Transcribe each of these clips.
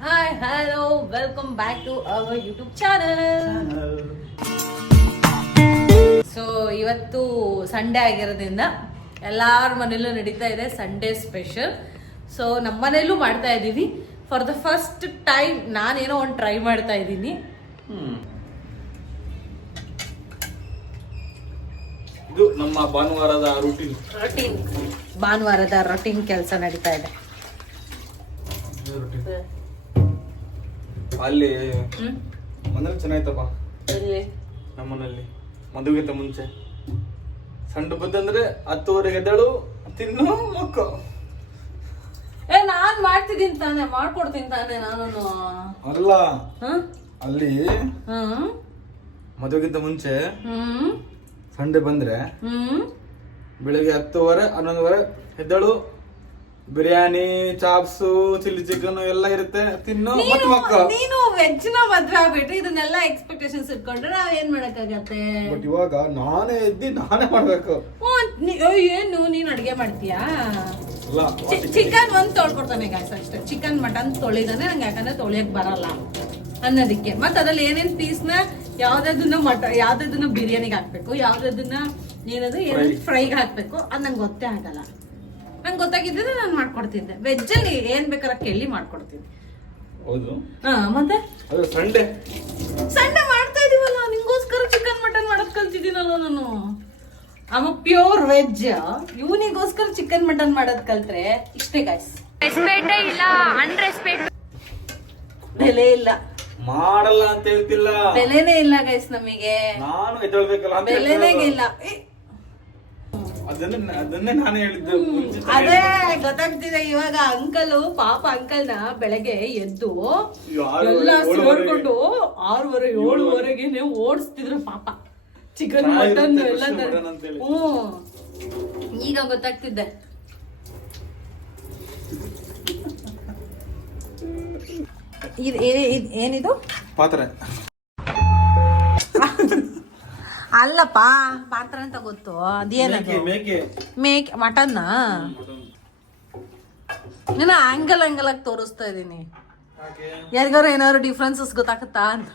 Hi, hello, welcome back to our YouTube channel. So ಇವತ್ತು Sunday ಆಗಿರೋದ್ರಿಂದ ಎಲ್ಲಾರ ಮನೇಲೂ ನಡೀತಾ ಇದೆ ಸಂಡೇ ಸ್ಪೆಷಲ್. ಸೊ ನಮ್ಮ ಮನೇಲೂ ಮಾಡ್ತಾ ಇದ್ದೀವಿ. ಫಾರ್ ದ ಫಸ್ಟ್ ಟೈಮ್ ನಾನೇನೋ ಒಂದು ಟ್ರೈ ಮಾಡ್ತಾ ಇದ್ದೀನಿ. ಇದು ನಮ್ಮ ಭಾನುವಾರದ ರೂಟೀನ್ ಭಾನುವಾರದ ರೊಟೀನ್ ಕೆಲಸ ನಡೀತಾ ಇದೆ. ಅಲ್ಲಿ ಮನೇಲಿ ಚೆನ್ನಾಯ್ತಪ್ಪ. ನಮ್ಮನಲ್ಲಿ ಮದುವೆಗಿಂತ ಮುಂಚೆ ಸಂಡು ಬಂದಂದ್ರೆ 10:30 ಎದ್ದೇಳು, ತಿನ್ನು, ಮಕ್ಕಳು. ನಾನ್ ಮಾಡ್ತಿದ್ದೀನಿ ತಾನೆ, ಮಾಡ್ಕೊಡ್ತೀನಿ ತಾನೆ ನಾನು. ಅಲ್ಲ ಅಲ್ಲಿ ಮದುವೆಗಿಂತ ಮುಂಚೆ ಸಂಡೆ ಬಂದ್ರೆ ಬೆಳಿಗ್ಗೆ 10:30 11:30 ಎದ್ದೇಳು, ಬಿರಿಯಾನಿ, ಚಾಪ್ಸು, ಚಿಲ್ಲಿ ಚಿಕನ್ ಎಲ್ಲ ಇರುತ್ತೆ, ತಿನ್ನು, ಮತ್ತೆ ಮಕ್ಕಳು. ನೀನು ವೆಜ್ ನ ಮದ್ವೆ ಆಗ್ಬಿಟ್ರೆ ಇದನ್ನೆಲ್ಲ ಎಕ್ಸ್ಪೆಕ್ಟೇಷನ್ಸ್ ಇಟ್ಕೊಂಡ್ರೆ ನಾವ್ ಏನ್ ಮಾಡಕ್ಕಾಗತ್ತೆ? ಬಟ್ ಇವಾಗ ನಾನೇ ಎದ್ದಿ ನಾನೇ ಮಾಡ್ಬೇಕು. ಏನು ನೀನ್ ಅಡ್ಗೆ ಮಾಡ್ತೀಯಾ? ಚಿಕನ್ ಒಂದ್ ತೊಳ್ಕೊಡ್ತಾನೆ ಗಾಯ್ಸ್, ಅಷ್ಟೇ. ಚಿಕನ್ ಮಟನ್ ತೊಳಿದಾನೆ ನಂಗೆ, ಯಾಕಂದ್ರೆ ತೊಳಿಯಕ್ ಬರಲ್ಲ ಅನ್ನೋದಕ್ಕೆ. ಮತ್ ಅದ್ರಲ್ಲಿ ಏನೇನ್ ಪೀಸ್ ನ ಯಾವ್ದನ್ನ ಬಿರಿಯಾನಿಗೆ ಹಾಕ್ಬೇಕು, ಯಾವ್ದನ್ನ ಏನದು ಫ್ರೈಗೆ ಹಾಕ್ಬೇಕು ಅದ್ ನಂಗೆ ಗೊತ್ತೇ ಆಗಲ್ಲ. ನಂಗೆ ಗೊತ್ತಾಗಿದ್ದರೆ ನಾನು ಮಾಡ್ಕೊಡ್ತಿದ್ದೆ. ವೆಜ್ ಅಲ್ಲಿ ಏನ್ ಬೇಕಾದ್ರೆ ಕೇಳಿ ಮಾಡ್ಕೊಡ್ತಿದ್ದೆ. ಹೌದು. ಮತ್ತೆ ಸಂಡೆ ಮಾಡ್ತಾ ಇದೀವಲ್ಲ, ನಿಂಗೋಸ್ಕರ ಚಿಕನ್ ಮಟನ್ ಮಾಡಕ್ ಕಲ್ತಿದ್ದೀನಲ್ಲ ನಾನು. ಆಮ ಪ್ಯೂರ್ ವೆಜ್. ಇವನಿಗೋಸ್ಕರ ಚಿಕನ್ ಮಟನ್ ಮಾಡೋದ್ ಕಲ್ತ್ರೆ ಇಷ್ಟೇ ಗಾಯ್ಸ್. ರೆಸ್ಪೆಕ್ಟ್ ಇಲ್ಲ, ಅನ್ರೆಸ್ಪೆಕ್ಟ್. ಬೆಲೆ ಇಲ್ಲ, ಮಾಡಲ್ಲ ಅಂತ ಹೇಳ್ತಿಲ್ಲ, ಬೆಲೆನೇ ಇಲ್ಲ ಗೈಸ್ ನಮಗೆ. ನಾನು ಎದ್ದೇಳ್ಬೇಕಲ್ಲ, ಬೆಲೆನೇ ಇಲ್ಲ. ಅದನ್ನೇ ನಾನು ಹೇಳಿದ್ದು. ಅದೇ ಗೊತ್ತಾಗ್ತಿದೆ ಇವಾಗ. ಅಂಕಲು ಪಾಪ ಅಂಕಲ್ನ ಬೆಳಗ್ಗೆ ಎದ್ದು ಎಲ್ಲ ಸೇರ್ಕೊಂಡು 6:30 7:30ಗೆ ಓಡಿಸ್ತಿದ್ರು ಪಾಪ. ಚಿಕನ್ ಮಟನ್ ಎಲ್ಲ. ಈಗ ಗೊತ್ತಾಗ್ತಿದ್ದೆ. ಏನಿದು ಪಾತ್ರೆ? ಅಲ್ಲಪ್ಪ, ಪಾತ್ರ ಅಂತ ಗೊತ್ತು. ಅದೇನದು? ಮೇಕೆ ಮಟನ್ನ ನಾನು ಆಂಗಲ್ ಆಗಿ ತೋರಿಸ್ತಾ ಇದ್ದೀನಿ. ಯಾರಿಗಾರು ಏನಾದ್ರು ಡಿಫ್ರೆನ್ಸಸ್ ಗೊತ್ತಾಗತ್ತಾ ಅಂತ.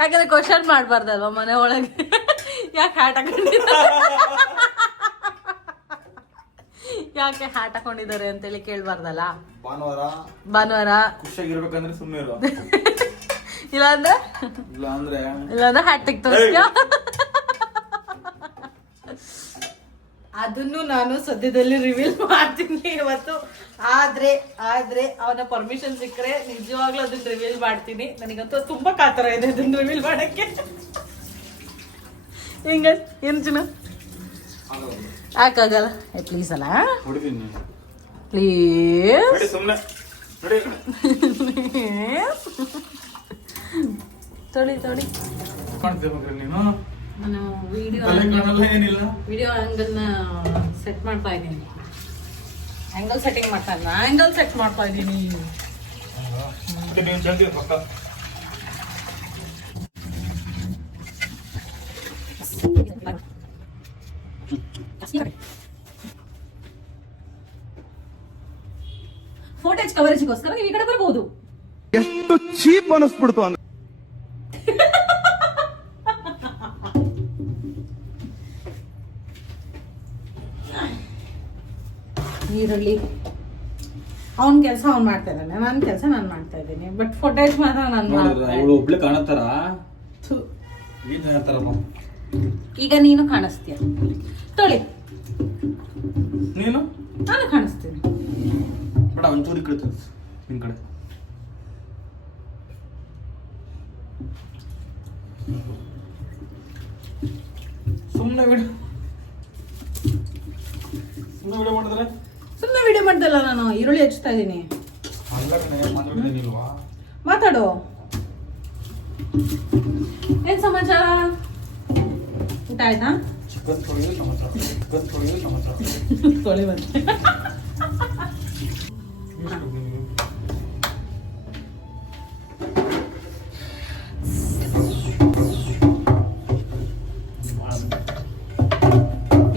ಯಾಕಂದ್ರೆ ಕ್ವಶನ್ ಮಾಡ್ಬಾರ್ದಲ್ವ ಮನೆ ಒಳಗೆ. ಯಾಕೆ ಹ್ಯಾಟ್ ಹಾಕೊಂಡಿದ್ದಾರೆ ಅಂತೇಳಿ ಕೇಳ್ಬಾರ್ದಲ್ಲ. ಭಾನುವಾರ ಖುಷಿಯಾಗಿರ್ಬೇಕಂದ್ರೆ ಸುಮ್ಮನೆ ಇರು. ಇಲ್ಲಾಂದ್ರೆ ಹ್ಯಾಟಿಗೆ ತೋರಿಸ್ತೀಯ. ಅದನ್ನು ನಾನು ಸದ್ಯದಲ್ಲಿ ರಿವೀಲ್ ಮಾಡ್ತೀನಿ ಇವತ್ತು. ಆದ್ರೆ ಅವನ ಪರ್ಮಿಷನ್ ಸಿಕ್ಕರೆ ನಿಜವಾಗ್ಲೂ ಅದನ್ನ ರಿವೀಲ್ ಮಾಡ್ತೀನಿ. ನನಗಂತೂ ತುಂಬಾ ಕಾತರ ಇದೆ ಅದನ್ನ ರಿವೀಲ್ ಮಾಡಕ್ಕೆ. ಹಿಂಗ ಏನ್ ಚಿನ್ನ ಹಾಕಾಗಲ್ಲ. ಪ್ಲೀಸ್ ಅಲ್ಲ, ಪ್ಲೀಸ್. ತೊಳಿ ನೀನು. ನಾನು ವಿಡಿಯೋ ಆಂಗಲ್ನ ಸೆಟ್ ಮಾಡ್ತಾ ಇದ್ದೀನಿ. ಆಂಗಲ್ ಸೆಟ್ಟಿಂಗ್ ಆಂಗಲ್ ಸೆಟ್ ಮಾಡ್ತಾ ಇದ್ದೀನಿ. ಫೋಟೇಜ್ ಕವರೇಜ್ಗೋಸ್ಕರ ನೀವು ಈ ಕಡೆ ಬರ್ಬೋದು. ಎಷ್ಟು ಚೀಪ್ ಅನಿಸ್ಬಿಡ್ತು ಅಂದ್ರೆ. ನೀರಲ್ಲಿ ಅವನ್ ಕೆಲಸ ಅವ್ನ್ ಮಾಡ್ತಾ ಇದ್ದಾನೆ, ನನ್ನ ಕೆಲಸ ನಾನು ಮಾಡ್ತಾ ಇದ್ದೀನಿ. ಬಟ್ ಫೋಟೇಜ್ ಮಾತ್ರ ನಾನು ಒಬ್ಳೆ ಕಾಣತ್ತಾರ. ಈಗ ನೀನು ಕಾಣಿಸ್ತೀಯ. ತೊಳಿ. ನೀನು? ನಾನು ಕಾಣಿಸ್ತೀನಿ. ಬಟ್ ಒಂಚೂರಿ ಕಳಿತ ನಿನ್ ಕಡೆ. ಸುಮ್ಮನೆ ವಿಡಿಯೋ ಮಾಡ್ದಲ್ಲ ನಾನು. ಈರುಳ್ಳಿ ಹಚ್ತಾ ಇದ್ದೀನಿ. ಮಾತಾಡು. ಏನ್ ಸಮಾಚಾರ? ಊಟ ಆಯ್ತಾ? ಚಿಕನ್ ತೊಳೆಯೋದು ಸಮಾಚಾರ. ತೊಳಿ ಬಂದೆ.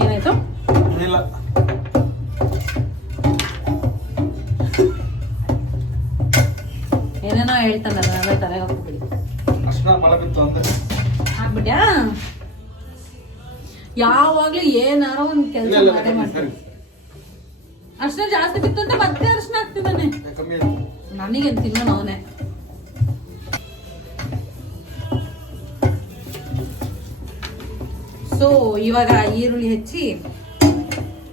ಏನಾಯ್ತು? ಏನಿಲ್ಲ. ಹೇಳ್ತಾನಲ್ಲ ನಾವೇ ತಲೆಗೆ ಹಾಕ್ಬಿಡಿ. ಅರ್ಶನ ಮಳೆ ಬಿತ್ತು ಅಂದ್ರೆ ಹಾಕ್ಬಿಟ್ಯಾ? ಯಾವಾಗ್ಲೂ ಏನಾರೋ ಒಂದ್ ಕೆಲಸ ಮಾಡೇ ಮಾಡ್ತೀನಿ. ಅರ್ಶನ ಜಾಸ್ತಿ ಬಿತ್ತು ಅಂತ ಮತ್ತೆ ಅರ್ಶನ ಹಾಕ್ತಿದ್ದಾನೆ. ಕಮ್ಮಿ ನನಗೆ ತಿನ್ನೋನು ಅವನೇ. ಸೊ ಇವಾಗ ಈರುಳ್ಳಿ ಹೆಚ್ಚಿ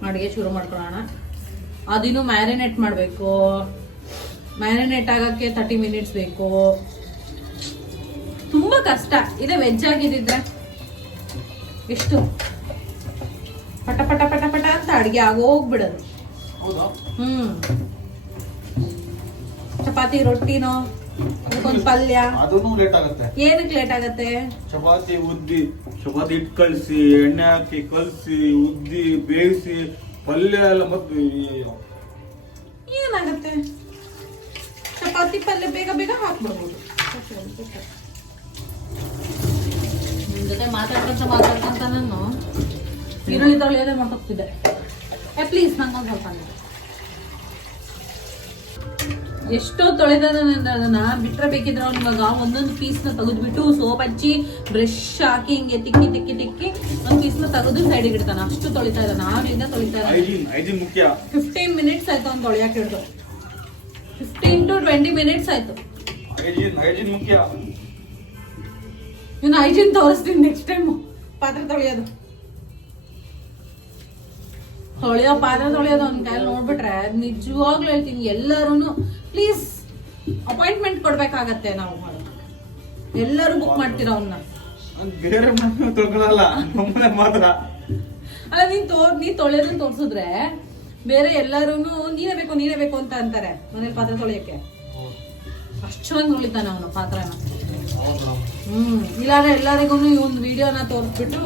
ಅಡುಗೆ ಶುರು ಮಾಡ್ಕೊಳ್ಳೋಣ. ಅದಿನ್ನೂ ಮ್ಯಾರಿನೇಟ್ ಮಾಡಬೇಕು. ಮ್ಯಾರಿನೇಟ್ ಆಗಕ್ಕೆ 30 ಮಿನಿಟ್ಸ್ ಬೇಕು. ತುಂಬಾ ಕಷ್ಟ ಇದೆ. ವೆಜ್ ಆಗಿದ್ದಿದ್ರೆ ಎಷ್ಟು ಪಟ ಪಟ ಪಟ ಪಟ ಅಂತ ಅಡುಗೆ ಆಗೋಗ್ಬಿಡೋದು. ಹೌದಾ? ಚಪಾತಿ ರೊಟ್ಟಿನೋ ಅದಕ್ಕೊಂದು ಪಲ್ಯ ಅದೂ ಲೇಟ್ ಆಗುತ್ತೆ. ಏನಕ್ಕೆ ಲೇಟ್ ಆಗತ್ತೆ? ಚಪಾತಿ ಹಿಟ್ಟು ಕಲಸಿ ಎಣ್ಣೆ ಹಾಕಿ ಕಲಸಿ ಉದ್ದಿ ಬೇಯಿಸಿ ಪಲ್ಯ ಎಲ್ಲ ಮತ್ತೆ ಏನಾಗತ್ತೆ? ಚಪಾತಿ ಪಲ್ಯ ಬೇಗ ಬೇಗ ಹಾಕ್ಬಿಡ್ಬೋದು. ನಿಮ್ ಜೊತೆ ಮಾತಾಡ್ಕೊಂತ ನಾನು ಈರುಳ್ಳಿ ತೊಳೆಯೋದೇ ಮಾಡ್ತಿದ್ದೆ. ಪ್ಲೀಸ್ ನಂಗೊಂದು ಸ್ವಲ್ಪ ಎಷ್ಟೋ ತೊಳೆದನ್ನ ಬಿಟ್ರೆ ಬೇಕಿದ್ರೆ ಇವಾಗ ಒಂದೊಂದು ಪೀಸ್ನ ತೆಗೆದ್ಬಿಟ್ಟು ಸೋಪ್ ಹಚ್ಚಿ ಬ್ರಷ್ ಹಾಕಿ ಹಿಂಗೆ ತಿಕ್ಕಿ ತಿಕ್ಕಿ ತಿಕ್ಕಿ ಒಂದ್ ಪೀಸ್ನ ತೆಗೆದು ಸೈಡಿಗೆ ಇಡ್ತಾನೆ. ಅಷ್ಟು ತೊಳಿತಾ ಇದ್ದಾನೆ. ಆಗ್ಲಿಂದ ತೊಳಿತಾ ಇದ್ದಾನೆ. 15 ಮಿನಿಟ್ಸ್ ಆಯ್ತು ಅವ್ನು ತೊಳೆಯಕ್ಕೆ ಹಿಡಿದು. 15 to 20 ಮಿನಿಟ್ಸ್ ಆಯ್ತು. ಇನ್ನು ಹೈಜೀನ್ ತೋರಿಸ್ತೀನಿ ನೆಕ್ಸ್ಟ್ ಟೈಮ್. ಪಾತ್ರೆ ತೊಳೆಯೋದು ಪಾತ್ರೆ ತೊಳೆಯೋದು ಅವ್ನ ಕೈಯಲ್ಲಿ ನೋಡ್ಬಿಟ್ರೆ ನಿಜವಾಗ್ಲೂ ಹೇಳ್ತೀನಿ, ಎಲ್ಲರೂ ಪ್ಲೀಸ್ ಅಪಾಯಿಂಟ್ಮೆಂಟ್ ಕೊಡ್ಬೇಕಾಗತ್ತೆ. ನಾವು ಎಲ್ಲರೂ ಬುಕ್ ಮಾಡ್ತೀರ ಅವನ್ನ. ಅಲ್ಲ ನೀ ತೊಳೆಯೋದನ್ನ ತೋರ್ಸಿದ್ರೆ ಬೇರೆ ಎಲ್ಲರೂ ನೀನೇ ಬೇಕು ಅಂತ ಅಂತಾರೆ ಮನೇಲಿ ಪಾತ್ರೆ ತೊಳೆಯಕ್ಕೆ. ಅಷ್ಟು ಚೆನ್ನಾಗಿ ತೊಳಿತಾನೆ ಅವನು ಪಾತ್ರನ. ಇಲ್ಲಾಂದ್ರೆ ಎಲ್ಲರಿಗೂ ಈ ಒಂದು ವಿಡಿಯೋನ ತೋರಿಸ್ಬಿಟ್ಟು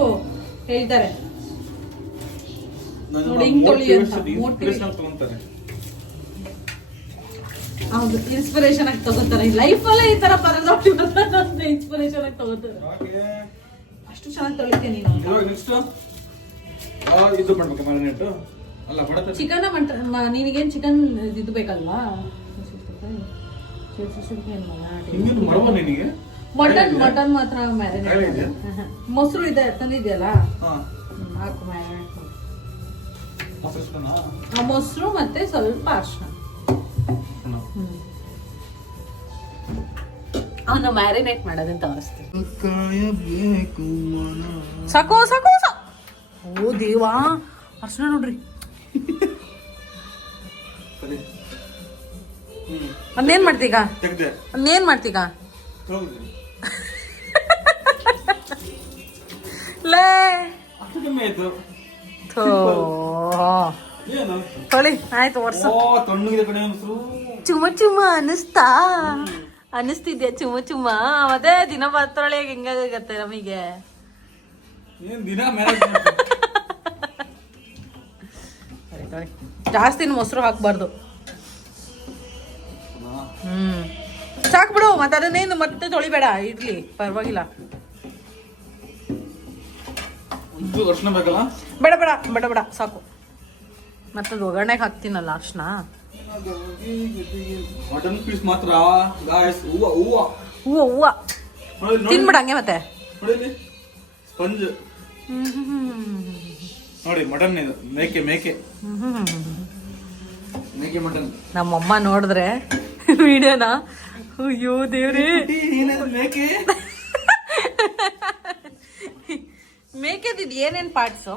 ಹೇಳ್ತಾರೆ ನೋಡಿ ಹಿಂಗ್ ತೊಳಿ ಅಂತ. ಹೌದು, ಇನ್ಸ್ಪಿರೇಷನ್ ಆಗಿ ತಗೋತಾರೆ. ಲೈಫ್ ಅಲ್ಲೇ ಈ ತರ ಪರದೊಟ್ಟಿ ಇನ್ಸ್ಪಿರೇಷನ್ ಆಗಿ ತಗೋತಾರೆ. ಅಷ್ಟು ಚೆನ್ನಾಗಿ ತೊಳಿತೀನಿ ಚಿಕನ್. ನಿನಗೇನ್ ಚಿಕನ್ ಇದು ಬೇಕಲ್ವಾ? ಮಟನ್ ಮಾತ್ರ ಮ್ಯಾರಿನೇಟ್. ಮೊಸರು ಇದೆ ತಂದಿದ್ಯಲ್ಲ, ಹಾಕು ಮ್ಯಾರಿನೇಟ್. ಮೊಸರು ಮತ್ತೆ ಸ್ವಲ್ಪ ಅರ್ಶಿನ. ಅವನು ಮ್ಯಾರಿನೇಟ್ ಮಾಡೋದನ್ನ ತೋರಿಸ್ತೀನಿ. ಸಾಕು. ಓ ದೇವಾ, ಅರ್ಶಿನ ನೋಡ್ರಿ. ಅದೇನ್ ಮಾಡ್ತೀಗ? ಲೇ ತೊಳಿ ಆಯ್ತು. ವರ್ಷ ಚುಮ್ಮ ಅನಿಸ್ತಿದ್ಯಾ? ಚುಮ್ಮ ಅದೇ ದಿನ ಪಾತ್ರೊಳಗೆ ಹೆಂಗಾಗತ್ತೆ ನಮಗೆ. ಜಾಸ್ತಿ ಮೊಸರು ಹಾಕ್ಬಾರ್ದು. ಸಾಕು ಬಿಡು. ಮತ್ತೆ ಅದನ್ನೇನು ಮತ್ತೆ ತೊಳಿಬೇಡ, ಇರ್ಲಿ ಪರವಾಗಿಲ್ಲ. ಬೇಡ ಸಾಕು. ಮತ್ತದು ಒಗ್ಗರಣೆಗೆ ಹಾಕ್ತೀನಲ್ಲ ಅರ್ಶನ. ಮಟನ್ ಪೀಸ್ ಮಾತ್ರ ಹೂವ ತಿನ್ಬಿಡ ಹಂಗೆ. ಮತ್ತೆ ಸ್ಪಂಜ್ ನೋಡಿ. ಮಟನ್ ಇದು ಮೇಕೆ ಮಟನ್. ನಮ್ಮಮ್ಮ ನೋಡಿದ್ರೆ ವಿಡಿಯೋನ, ಅಯ್ಯೋ ದೇವ್ರಿ, ಮೇಕೆದಿದ್ ಏನೇನ್ ಪಾರ್ಟ್ಸು?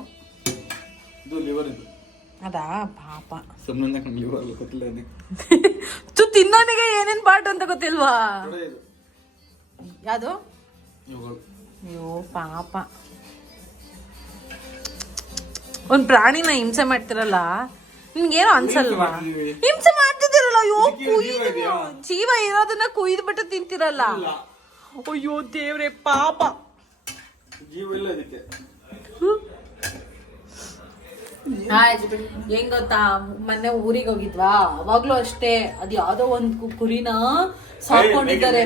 ಅದಾ ಪಾಪ. ತಿನ್ನೋನಿಗೆ ಏನೇನ್ ಪಾರ್ಟ್ ಅಂತ ಗೊತ್ತಿಲ್ವಾ? ಯಾವುದು? ಅಯ್ಯೋ ಪಾಪ. ಒಂದ್ ಪ್ರಾಣಿನ ಹಿಂಸೆ ಮಾಡ್ತಿರಲ್ಲ, ನಿಮ್ಗೇನು ಅನ್ಸಲ್ವಾ? ಹಿಂಸೆ ಮಾಡ್ತಿದ್ದೀರಲ್ಲ. ಅಯ್ಯೋ ಜೀವ ಇರೋದನ್ನ ಕುಯ್ದು ಬಿಟ್ಟು ತಿಂತಿರಲ್ಲ. ಅಯ್ಯೋ ದೇವ್ರೆ ಪಾಪ. ಹೆಂಗ್ ಗೊತ್ತಾ, ಮೊನ್ನೆ ಊರಿಗೆ ಹೋಗಿದ್ವಾ, ಅವಾಗ್ಲೂ ಅಷ್ಟೇ. ಅದ್ ಯಾವ್ದೋ ಒಂದ್ ಕುರಿನ ಸಾಕೊಂಡಿದ್ದಾರೆ.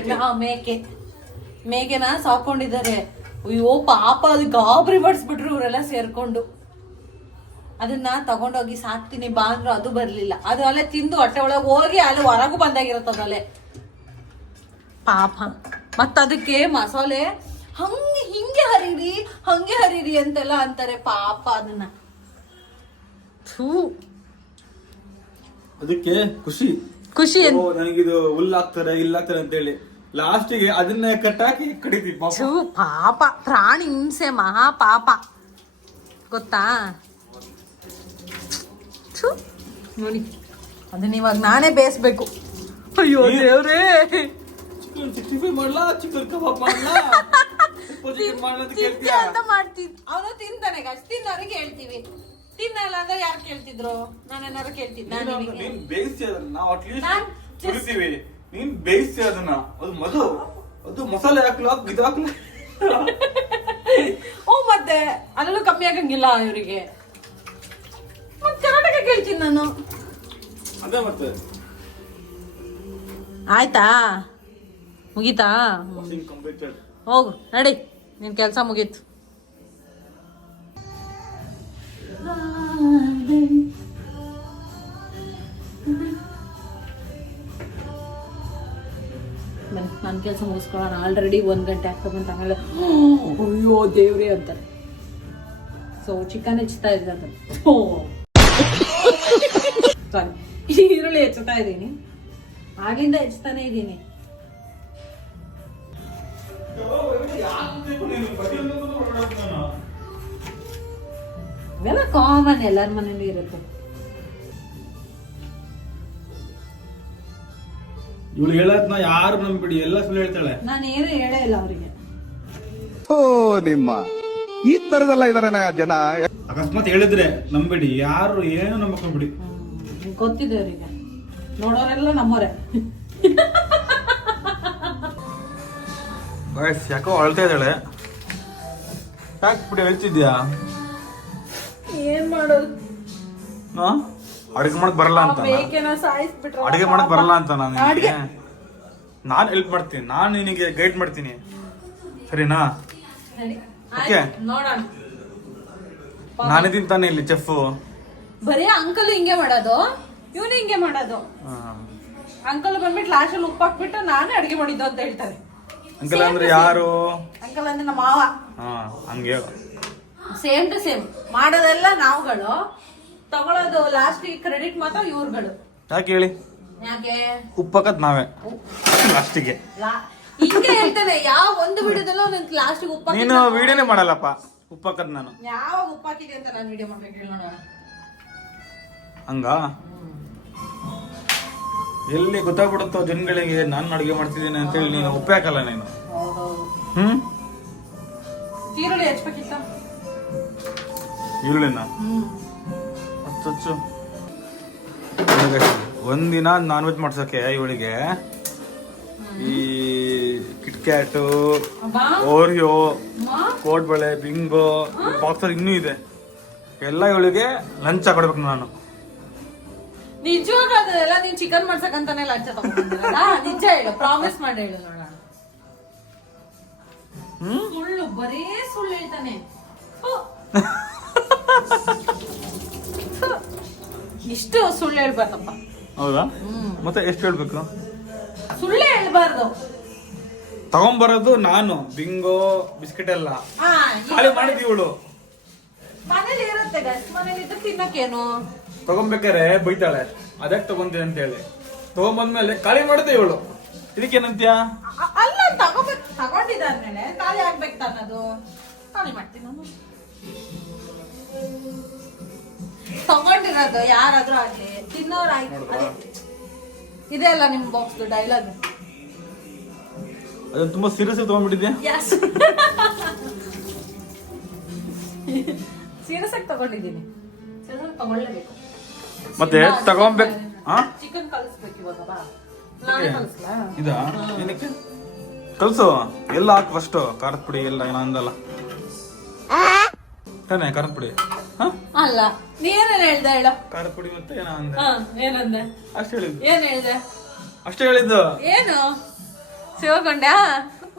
ಮೇಕೆನ ಸಾಕೊಂಡಿದ್ದಾರೆ. ಅಯ್ಯೋ ಪಾಪ, ಅದು ಗಾಬರಿ ಬಡಿಸ್ಬಿಟ್ರು ಇವರೆಲ್ಲ ಸೇರ್ಕೊಂಡು. ಅದನ್ನ ತಗೊಂಡೋಗಿ ಸಾಕ್ತೀನಿ ಬಾ ಅಂದ್ರು ಅದು ಬರ್ಲಿಲ್ಲ. ಅದು ಅಲ್ಲೇ ತಿಂದು ಹೊಟ್ಟೆ ಒಳಗೆ ಹೋಗಿ ಅಲ್ಲಿ ಹೊರಗೂ ಬಂದಾಗಿರತ್ತದಲ್ಲೇ. ಪಾಪ ಮತ್ತದಕ್ಕೆ ಮಸಾಲೆ ಹಿಂಗೆ ಹರಿರಿ ಅಂತೆಲ್ಲ ಅಂತಾರೆ ಪಾಪ ಅದನ್ನ. ಅದಕ್ಕೆ ಖುಷಿ ನನಗಿದು ಹುಲ್ಲಾಕ್ತಾರೆ ಇಲ್ಲಾಕ್ತಾರೆ ಅಂತ ಹೇಳಿ ಲಾಸ್ಟಿಗೆ ಅದನ್ನ ಕಟ್ಟಾಕಿ ಕಡಿತೀವಿ. ಪಾಪ ಪ್ರಾಣಿ ಹಿಂಸೆ ಮಹಾ ಪಾಪ ಗೊತ್ತಾ. ನೋಡಿ ಅದನ್ನ ಇವಾಗ ನಾನೇ ಬೇಯಿಸ್ಬೇಕು. ಅಯ್ಯೋ ದೇವ್ರೇ, ಚಿಕನ್ 65 ಮಾಡ್ಲಾ, ಚಿಕನ್ ಕಬಾಬ್ ಮಾಡ್ಲಾ, ಅಂತ ಮಾಡ್ತಿದ್ ಅವನು ತಿಂತಾನೆ ಗಾಯ್ಸ್. ತಿನ್ನೋರಿಗೆ ಹೇಳ್ತೀವಿ, ತಿನ್ನಲ್ಲ ಅಂದ್ರೆ ಯಾರು ಕೇಳ್ತಿದ್ರು? ನಾನೇನಾರು ಕೇಳ್ತಿದ್ದೆ? ನೀನ್ ಬೇಯಿಸಿ ಅದನ್ನ ನಾವು ಅಟ್ಲೀಸ್ಟ್ ಸುರಿತೀವಿ, ನೀನ್ ಬೇಯಿಸಿ ಅದನ್ನ. ಅದು ಮಸಾಲೆ ಹಾಕ್ಲಾ ಇದು ಹಾಕ್ಲಾ. ಓ ಮತ್ತೆ ಅಲ್ಲೂ ಕಮ್ಮಿ ಆಗಂಗಿಲ್ಲ ಇವರಿಗೆ. ಮತ್ತೆ ಕರ್ನಾಟಕ ಕೇಳ್ತೀನಿ ನಾನು. ಅದೇ ಮತ್ತೆ ಆಯ್ತಾ, ಮುಗೀತಾ? ಹೋಗು ನಡಿ, ನಿನ್ ಕೆಲ್ಸ ಮುಗೀತು. ನನ್ನ ಕೆಲಸ ಮುಗಿಸ್ಕೊಳ್ಳೋಣ. ಆಲ್ರೆಡಿ 1 ಗಂಟೆ ಆಗ್ತಾ ಬಂತ. ಆಮೇಲೆ ಅಯ್ಯೋ ದೇವ್ರಿ ಅಂತಾರೆ. ಸೊ ಚಿಕನ್ ಹೆಚ್ಚುತ್ತಾ ಇದ್ದಾರೆ, ಸಾರಿ ಈರುಳ್ಳಿ ಹೆಚ್ಚುತ್ತಾ ಇದ್ದೀನಿ. ಆಗ್ಲಿಂದ ಹೆಚ್ಚುತ್ತಾನೆ ಇದ್ದೀನಿ. ಇವೆಲ್ಲ ಕಾಮನ್, ಎಲ್ಲರ ಮನೇಲಿ ಇರುತ್ತೆ. ಇವಳು ಹೇಳದ್ನ ಯಾರು ನಂಬಿಡಿ, ಎಲ್ಲ ಸುಳ್ಳು ಹೇಳ್ತಾಳೆ. ನಾನು ಏನು ಹೇಳೇ ಇಲ್ಲ ಅವರಿಗೆ. ಓ ನಿಮ್ಮ ಈ ತರದೆಲ್ಲ ಇದಾರೆ ಜನ. ಅಕಸ್ಮಾತ್ ಹೇಳಿದ್ರೆ ನಂಬಿಡಿ, ಯಾರು ಏನು ನಂಬಕೊಂಡ್ಬಿಡಿ. ಗೊತ್ತಿದೆ ಅವರಿಗೆ, ನೋಡೋರೆಲ್ಲ ನಮ್ಮೋರೆ. ಯಾಕೋ ಅಳ್ತಾ ಇದ್ದಾಳೆ. ಯಾಕೆ ಬಿಡಿ ಹೇಳ್ತಿದ್ಯಾ? ಏನ್ ಮಾಡೋದು? ಅಡಿಗೆ ಮಾಡಕ್ ಬರಲ್ಲ ಅಂತ, ಅಡಿಗೆ ಮಾಡಕ್ ಬರಲ್ಲ ಅಂತ ನಾನು ಹೆಲ್ಪ್ ಮಾಡ್ತೀನಿ, ನಾನು ನಿನಗೆ ಗೈಡ್ ಮಾಡ್ತೀನಿ, ಸರಿನಾ? ಓಕೆ, ನಾನಿದ್ದೀನಿ ತಾನೆ ಇಲ್ಲಿ ಚೆಫ್. ಬರೀ ಅಂಕಲ್ ಹಿಂಗೆ ಮಾಡೋದು, ಇವನು ಹಿಂಗೆ ಮಾಡೋದು. ಅಂಕಲ್ ಬಂದ್ಬಿಟ್ಟು ಲಾಸ್ಟ್ ಅಲ್ಲಿ ಉಪ್ಪು ಹಾಕ್ಬಿಟ್ಟು ನಾನೇ ಅಡಿಗೆ ಮಾಡಿದ್ದು ಅಂತ ಹೇಳ್ತಾರೆ. ಅಂಕಲ್ ಅಂದ್ರೆ ಯಾರು? ಅಂಕಲ್ ಅಂದ್ರೆ ನಮ್ಮ ಮಾವ. ಹಂಗೆ ಸೇಮ್ ಟು ಸೇಮ್ ಮಾಡೋದೆಲ್ಲ ನಾವುಗಳು, ತಗೊಳ್ಳೋದು ಲಾಸ್ಟ್ ಕ್ರೆಡಿಟ್ ಮಾತ್ರ ಇವ್ರುಗಳು. ಯಾಕೆ ಹೇಳಿ? ಯಾಕೆ? ಉಪ್ಪಕ್ಕದ್ ನಾವೇ ಲಾಸ್ಟಿಗೆ. ಹಿಂಗೆ ಹೇಳ್ತಾನೆ, ಯಾವ ಒಂದು ವಿಡಿಯೋದಲ್ಲೂ ನನ್ ಲಾಸ್ಟಿಗೆ ಉಪ್ಪ. ನೀನು ವಿಡಿಯೋನೇ ಮಾಡಲ್ಲಪ್ಪ, ಉಪ್ಪಕ್ಕದ್ ನಾನು. ಯಾವಾಗ ಉಪ್ಪಾಕಿದೆ ಅಂತ ನಾನು ವಿಡಿಯೋ ಮಾಡ್ಬೇಕು ಹೇಳಿ ನೋಡೋಣ. ಹಂಗ ಎಲ್ಲಿ ಗೊತ್ತಾಗ್ಬಿಡುತ್ತೋ ಜನಗಳಿಗೆ ನಾನು ಅಡುಗೆ ಮಾಡ್ತಿದ್ದೀನಿ ಅಂತ ಹೇಳಿ ನೀನು ಉಪ್ಪೆ ಹಾಕಲ್ಲ ನೀನು. ಈರುಳ್ಳಿ ಹಚ್ಬೇಕಿತ್ತ? ಈರುಳ್ಳಿನ ಹಚ್ಚು. ಒಂದಿನ ನಾನ್ ವೆಜ್ ಮಾಡ್ಸೋಕೆ ಇವಳಿಗೆ ಈ ಕಿಟ್ಕ್ಯಾಟು, ಓರಿಯೋ, ಕೋಡ್ಬಳೆ, ಬಿಂಗೋ ಬಾಕ್ಸರ್ ಇನ್ನೂ ಇದೆ, ಎಲ್ಲ ಇವಳಿಗೆ ಲಂಚ್ ಹಾಕೊಡ್ಬೇಕು ನಾನು. ನಿಜವಾಗ ಅದೆಲ್ಲ ನೀನ್ ಚಿಕನ್ ಮಾಡ್ಸಕಂತಾನೆ ಲಂಚ ತಗೊಂಡಿದ್ದೀರಲ್ಲ? ನಿಜ ಹೇಳು, ಪ್ರಾಮಿಸ್ ಮಾಡಿ ಹೇಳು ನೋಡೋಣ. ಸುಳ್ಳು, ಬರೇ ಸುಳ್ಳು ಹೇಳ್ತಾನೆ. ಇಷ್ಟು ಸುಳ್ಳು ಹೇಳ್ಬಾರ್ದಪ್ಪ. ಹೌದಾ? ಮತ್ತೆ ಎಷ್ಟು ಹೇಳ್ಬೇಕು? ಸುಳ್ಳು ಹೇಳ್ಬಾರ್ದು. ತಗೊಂಬರೋದು ನಾನು, ಬಿಂಗೋ ಬಿಸ್ಕೆಟ್ ಎಲ್ಲ ಖಾಲಿ ಮಾಡಿದ್ವಿ. ಇವಳು ಮನೇಲಿ ಇರುತ್ತೆ, ಮನೇಲಿ ಇದ್ದು ತಿನ್ನಕ್ಕೇನು? ತಗೊಂಬೇಕಾರೆ ಬೈತಾಳೆ, ಅದಕ್ಕೆ ತಗೊಂತೀನಿ ಅಂತ ಹೇಳಿ. ತಗೊಂಬಂದ್ಮೇಲೆ ಖಾಲಿ ಮಾಡುತ್ತೆ ಇವಳು. ಇದಕ್ಕೇನಂತ್ಯಾ? ಅಲ್ಲ, ತಗೊಂಡಿದ್ದಾದ್ಮೇಲೆ ಖಾಲಿ ಆಗ್ಬೇಕು ತಾನದು. ಖಾಲಿ ಮಾಡ್ತೀನಿ ನಾನು. ತಗೊಂಡಿರೋದು ಯಾರಾದ್ರೂ ಆಗ್ಲಿ, ತಿನ್ನೋರಾಯ್ತು. ಇದೆ ಅಲ್ಲ ನಿಮ್ ಬಾಕ್ಸ್ ಡೈಲಾಗ್. ಅದನ್ನ ತುಂಬಾ ಸೀರಿಯಸ್ ತಗೊಂಡ್ಬಿಟ್ಟಿದ್ಯಾ? ಸೀರಿಯಸ್ ಆಗಿ ತಗೊಂಡಿದ್ದೀನಿ. ತಗೊಳ್ಳೇಬೇಕು. ಮತ್ತೆ ತಗೊಂಬೇಕು. ಚಿಕನ್ ಕಲಿಸ್ಬೇಕು ಇವಾಗ. ಬಾ, ನಾನೇ ಕಲಿಸ್ಲಾ? ಇದಾ? ಏನಕ್ಕೆ ಕಲ್ಸು? ಎಲ್ಲ ಹಾಕು ಫಸ್ಟ್. ಖಾರದ ಪುಡಿ ಎಲ್ಲ ಏನೋ ಅಂದಲ್ಲ ತಾನೆ? ಖಾರದ ಪುಡಿ ಅಲ್ಲ, ನೀನೇನ್ ಹೇಳ್ದೆ ಹೇಳು? ಖಾರದ ಪುಡಿ ಮತ್ತೆ ಏನೋ ಅಂದೆ. ಏನಂದೆ? ಅಷ್ಟೇ ಹೇಳಿದ್ದು. ಏನ್ ಹೇಳ್ದೆ? ಅಷ್ಟೇ ಹೇಳಿದ್ದು. ಏನು ಶಿವಗೊಂಡ್ಯಾ?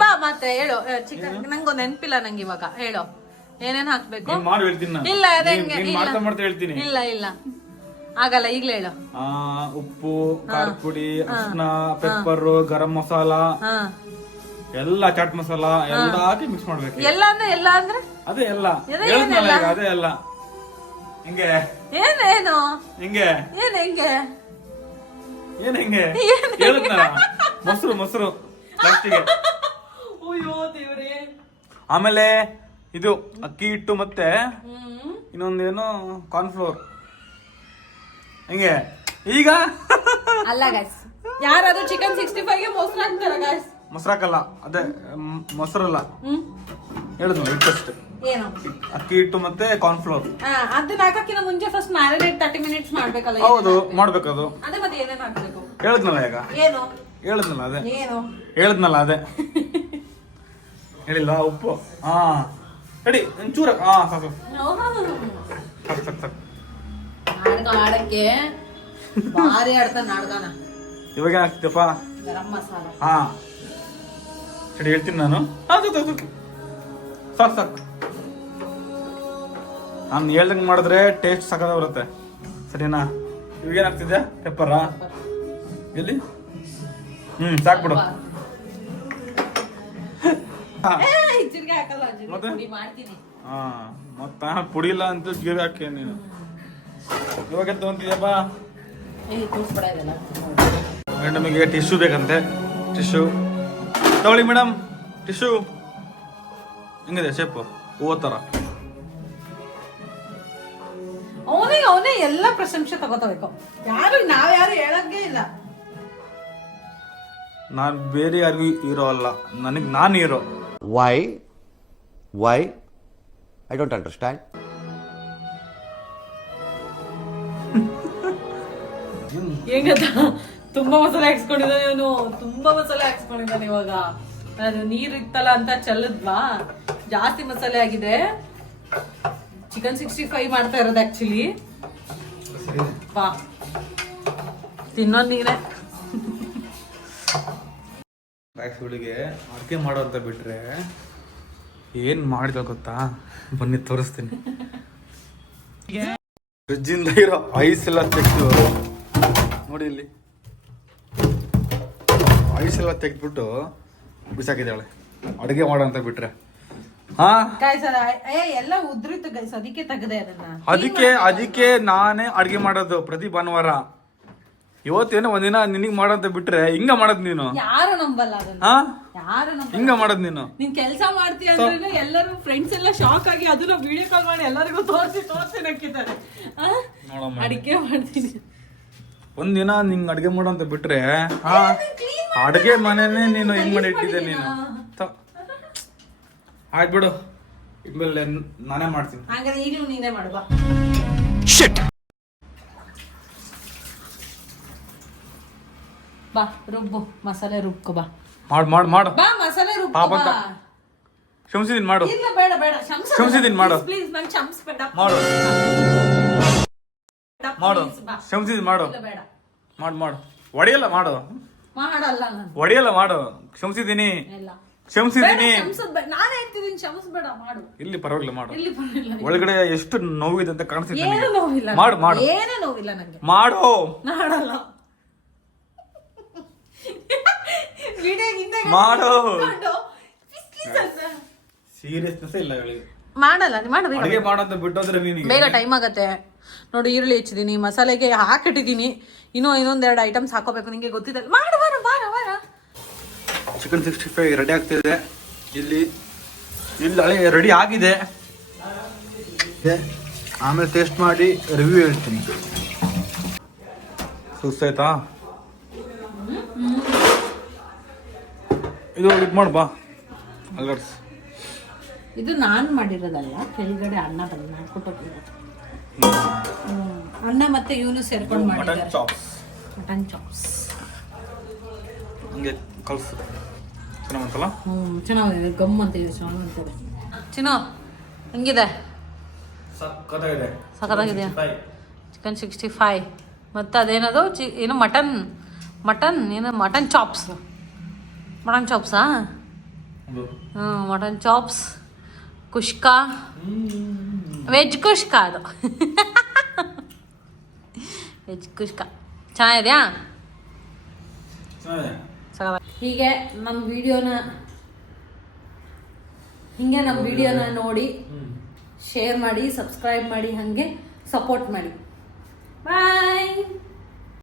ಬಾ ಮತ್ತೆ ಹೇಳು. ಚಿಕನ್ ನಂಗೊಂದು ನೆನಪಿಲ್ಲ ನಂಗೆ ಇವಾಗ. ಹೇಳು ಏನೇನ್ ಹಾಕ್ಬೇಕು? ಮಾಡಿ ಹೇಳ್ತೀನಿ ನಾನು. ಇಲ್ಲ, ಮಾಡ್ತಾ ಮಾಡ್ತಾ ಹೇಳ್ತೀನಿ. ಇಲ್ಲ ಇಲ್ಲ, ಆಗಲ್ಲ, ಈಗ್ಲೇ ಹೇಳು. ಉಪ್ಪು, ಖಾರದ ಪುಡಿ, ಅರಿಶಿನ, ಪೆಪ್ಪರ್, ಗರಂ ಮಸಾಲ, ಎಲ್ಲ ಚಾಟ್ ಮಸಾಲ ಎಲ್ಲ ಹಾಕಿ ಮಿಕ್ಸ್ ಮಾಡ್ಬೇಕು. ಎಲ್ಲ ಅಂದ್ರೆ ಅದೇ ಎಲ್ಲ ಹೇಳಿದ್ನಲ್ಲ ಈಗ, ಅದೇ ಎಲ್ಲ ಹಿಂಗೆ ಏನೇನು ಹಿಂಗೆ ಹಿಂಗೆ ಏನ್ ಹಿಂಗೆ ಹೇಳಿದ್ನಲ್ಲ, ಮೊಸರು ಲಾಸ್ಟಿಗೆ. ಆಮೇಲೆ ಇದು ಅಕ್ಕಿ ಹಿಟ್ಟು ಮತ್ತೆ ಇನ್ನೊಂದೇನು ಕಾರ್ನ್ಫ್ಲೋರ್ ಹಿಂಗೆ. ಈಗ ಅಲ್ಲ ಗೈಸ್, ಯಾರಾದ್ರೂ ಚಿಕನ್ 65 ಗೆ ಮೊಸರು ಹಾಕ್ತಾರ ಗೈಸ್? ಮೊಸರಾಕಲ್ಲ, ಅದೇ ಮೊಸರಲ್ಲ, ಹೇಳಿದ್ನು ಹಿಟ್ಟಷ್ಟು. ಏನು ಅಕ್ಕಿ ಹಿಟ್ಟು ಮತ್ತೆ ಕಾರ್ನ್ಫ್ಲೋರ್. ಅದನ್ನ ಹಾಕಕ್ಕಿಂತ ಮುಂಚೆ ಫಸ್ಟ್ ಮ್ಯಾರಿನೇಟ್ 30 ಮಿನಿಟ್ಸ್ ಮಾಡ್ಬೇಕಲ್ಲ? ಹೌದು, ಮಾಡ್ಬೇಕದು. ಅದೇ ಮತ್ತೆ ಏನೇನು ಹಾಕ್ಬೇಕು? ಹೇಳಿದ್ನಲ್ಲ ಈಗ, ಏನು ಹೇಳಿದ್ನಲ್ಲ ಅದೇ, ಏನು ಹೇಳಿದ್ನಲ್ಲ ಅದೇ. ಹೇಳಿಲ್ಲ ಉಪ್ಪು. ರೆಡಿ, ಒಂಚೂರ ಸಾಕು. ನಾಟಕ ಆಡಕ್ಕೆ ಭಾರಿ ಆಡ್ತಾನ ನಾಟಕನ. ಇವಾಗ ಏನಾಗ್ತಿದಪ್ಪ? ಗರಂ ಮಸಾಲ. ಸರಿ ಹೇಳ್ತೀನಿ ನಾನು. ಸಾಕು ನಾನು ಹೇಳ್ದಂಗೆ ಮಾಡಿದ್ರೆ ಟೇಸ್ಟ್ ಸಕ್ಕದ ಬರುತ್ತೆ. ಸರಿನಾ? ಇವಾಗ ಏನಾಗ್ತಿದೆ? ಪೆಪ್ಪರಾ? ಎಲ್ಲಿ? ಸಾಕ್ಬಿಡು. ಮತ್ತ ಪುಡಿ ಇಲ್ಲ ಅಂತ ಜೀರಿಗೆ ಹಾಕಿ ನೀನು. ಇವಾಗ ತಗೊಂತಿದ್ಯಪ್ಪ. ನಮಗೆ ಟಿಶ್ಯೂ ಬೇಕಂತೆ. ಟಿಶ್ಯೂ ತಗೊಳ್ಳಿ ಮೇಡಮ್. ಟಿಶ್ಯೂ ಹೆಂಗಿದೆ ಶೇಪು? ಹೂವು ಥರ. ಅವನೇ ಎಲ್ಲ ಪ್ರಶಂಸೆ ತಗೋತಬೇಕು. ನಾವ್ಯಾರು ಹೇಳಂಗೆ ಇಲ್ಲ. ನಾನು ಬೇರೆ ಯಾರಿಗೂ ಹೀರೋ ಅಲ್ಲ, ನನಗೆ ನಾನು hero. Why? I don't understand. ಹೆಂಗದ ತುಂಬಾ ಮಸಾಲೆ ಹಾಕ್ಸ್ಕೊಂಡಿದ್ದಾನೆ ಇವನು. ತುಂಬಾ ಮಸಾಲೆ ಹಾಕ್ಸ್ಕೊಂಡಿದ್ದಾನೆ. ಇವಾಗ ಅದು ನೀರ್ ಇತ್ತಲ್ಲ ಅಂತ ಚೆಲ್ಲದ್ವಾ, ಜಾಸ್ತಿ ಮಸಾಲೆ ಆಗಿದೆ. ಚಿಕನ್ 65 ಮಾಡ್ತಾ ಇರೋದು ಆಕ್ಚುಲಿ. ಬಾ ತಿನ್ನೋದ್ ನೀನೆ. ಬ್ಯಾಕ್ಸ್ಗಳಿಗೆ ಅಡುಗೆ ಮಾಡೋ ಅಂತ ಬಿಟ್ರೆ ಏನ್ ಮಾಡಿದ ಗೊತ್ತಾ? ಬನ್ನಿ ತೋರಿಸ್ತೀನಿ. ಫ್ರಿಜ್ಜಿಂದ ಇರೋ ಐಸ್ ಎಲ್ಲ ತೆಗೆದು ನೋಡಿ, ಇಲ್ಲಿ ಐಸ್ ಎಲ್ಲ ತೆಗೆದ್ಬಿಟ್ಟು ಬಿಸಾಕಿದ್ದಾಳೆ ಅಡುಗೆ ಮಾಡೋ ಅಂತ ಬಿಟ್ರೆ. ಎಲ್ಲ ಉದ್ರಿತ್ತು ಗೈಸ್, ಅದಕ್ಕೆ ತೆಗೆದೆ ಅದನ್ನ. ಅದಕ್ಕೆ ನಾನೇ ಅಡುಗೆ ಮಾಡೋದು ಪ್ರತಿ ಭಾನುವಾರ. ಇವತ್ತೇನೋ ಒಂದಿನ ನಿನಗ್ ಮಾಡೋಂತ ಬಿಟ್ರೆ ಹಿಂಗ ಮಾಡೋದ್ ನೀನು. ಯಾರು ನಂಬಲ್ಲ ಅದನ್ನ. ಯಾರು ಹಿಂಗ ಮಾಡೋದ್ ನೀನು. ನೀನ್ ಕೆಲಸ ಮಾಡ್ತೀಯ ಅಂದ್ರೆ ಎಲ್ಲರೂ ಫ್ರೆಂಡ್ಸ್ ಎಲ್ಲ ಶಾಕ್ ಆಗಿ ಅದನ್ನ ವಿಡಿಯೋ ಕಾಲ್ ಮಾಡಿ ಎಲ್ಲರಿಗೂ ತೋರಿಸಿ ನಕ್ಕಿದ್ದಾರೆ. ಅಡಿಗೆ ಮಾಡ್ತೀನಿ ಒಂದಿನ ನಿಂಗ್ ಅಡ್ಗೆ ಮಾಡೋಂತ ಬಿಟ್ರೆ ಅಡ್ಗೆ ಮನೆನೇ ನೀನು ಹಿಂಗ್ ಮಾಡಿ ಇಟ್ಟಿದ್ದೆ ನೀನು. ಆಯ್ತು ಬಿಡು, ಇನ್ಮೇಲೆ ನಾನೇ ಮಾಡ್ತೀನಿ. ಹಾಗಾದ್ರೆ ಈಗಲೂ ನೀನೇ ಮಾಡುವ. ಬಾ ರುಬ್ಬು, ಮಸಾಲೆ ರುಬ್ಕೊ ಬಾ. ಮಾಡು ಬಾ ಮಸಾಲೆ ರುಬ್ಕೊ ಬಾ. ಕ್ಷಮಿಸಿದೀನಿ ಮಾಡು. ಇಲ್ಲ ಬೇಡ ಕ್ಷಮಿಸಿದೀನಿ ಮಾಡು. ಪ್ಲೀಸ್ ನಂಗೆ ಕ್ಷಮಿಸ್ಬೇಡ. ಮಾಡು ಕ್ಷಮಿಸಿದೀನಿ ಮಾಡು. ಮಾಡು ಒಡೆಯಲ್ಲ ಮಾಡು. ಮಾಡಲ್ಲ ನಾನು. ಒಡೆಯಲ್ಲ ಮಾಡು. ಕ್ಷಮಿಸಿದೀನಿ. ಕ್ಷಮಿಸಿದೀನಿ. ನಾನು ಹೇಳ್ತಿದ್ದೀನಿ ಕ್ಷಮಿಸ್ಬೇಡ, ಮಾಡು. ಇಲ್ಲಿ ಪರವಾಗಿಲ್ಲ ಮಾಡು. ಇಲ್ಲಿ ಪರವಾಗಿಲ್ಲ. ಒಳಗಡೆ ಎಷ್ಟು ನೋವಿದೆ ಅಂತ ಕಾಣಿಸ್ತಿದೆ. ಏನು ನೋವಿಲ್ಲ. ಮಾಡು. ಏನು ನೋವಿಲ್ಲ ನಂಗೆ. ಮಾಡು. ಮಾಡಲ್ಲ. ಮಾಡು. ಸೀರಿಯಸ್ನೆಸ್ ಇಲ್ಲ ಇವಳಿಗೆ. ಮಾಡಲ್ಲ. ಅಡುಗೆ ಮಾಡೋಂತ ಬಿಟ್ಟೋದ್ರೆ ನೀನು ಬೇಗ ಟೈಮ್ ಆಗತ್ತೆ. ನೋಡಿ, ಈರುಳ್ಳಿ ಹೆಚ್ಚಿದೀನಿ, ಮಸಾಲೆಗೆ ಹಾಕಿಟ್ಟಿದ್ದೀನಿ. ಇನ್ನೊಂದೆರಡು ಐಟಮ್ಸ್ ಹಾಕೋಬೇಕು. ನಿಂಗೆ ಗೊತ್ತಿದೆ. ಮಾಡು ಬಾರ. ಚಿಕನ್ 65 ರೆಡಿ ಆಗ್ತಿದೆ. ಇಲ್ಲಿ ಹಳೆ ರೆಡಿ ಆಗಿದೆ. ಆಮೇಲೆ ಟೇಸ್ಟ್ ಮಾಡಿ ರಿವ್ಯೂ ಹೇಳ್ತೀನಿ. ಸುಸ್ತಾಯ್ತಾ? ಇದು ಮಾಡು ಬಾ. ಅಲ್ಗಡ್ಸ್. ಇದು ನಾನು ಮಾಡಿರೋದಲ್ಲ, ಕೆಳಗಡೆ ಅಣ್ಣ ಬಂದು ಮಾಡ್ಕೊಟ್ಟಿರೋದು. ಅಣ್ಣ ಮತ್ತೆ ಇವನು ಸೇರ್ಕೊಂಡು ಮಾಡಿದ್ದಾರೆ. ಮಟನ್ ಚಾಪ್ಸ್ ಹಂಗೆ ಕಲ್ಸು. ಚೆನ್ನಾಗಂತಲ್ಲ? ಚೆನ್ನಾಗಿದೆ. ಗಮ್ ಅಂತ ಇದೆ, ಚೆನ್ನಾಗಿದೆ. ಚಿನ್ನೋ ಹೆಂಗಿದೆ? ಸಖತ್ತಾಗಿದೆ. ಚಿಕನ್ 65 ಮತ್ತು ಅದೇನದು ಏನು ಮಟನ್ ಚಾಪ್ಸಾ? Mutton chops, kushka, veg kushka ಅದು. ವೆಜ್ ಕುಷ್ಕ ಚೆನ್ನಾಗಿದ್ಯಾ? ಹೀಗೆ ನಮ್ಮ ವಿಡಿಯೋನ ನೋಡಿ ಶೇರ್ ಮಾಡಿ, ಸಬ್ಸ್ಕ್ರೈಬ್ ಮಾಡಿ, ಹಾಗೆ ಸಪೋರ್ಟ್ ಮಾಡಿ. ಬಾಯ್.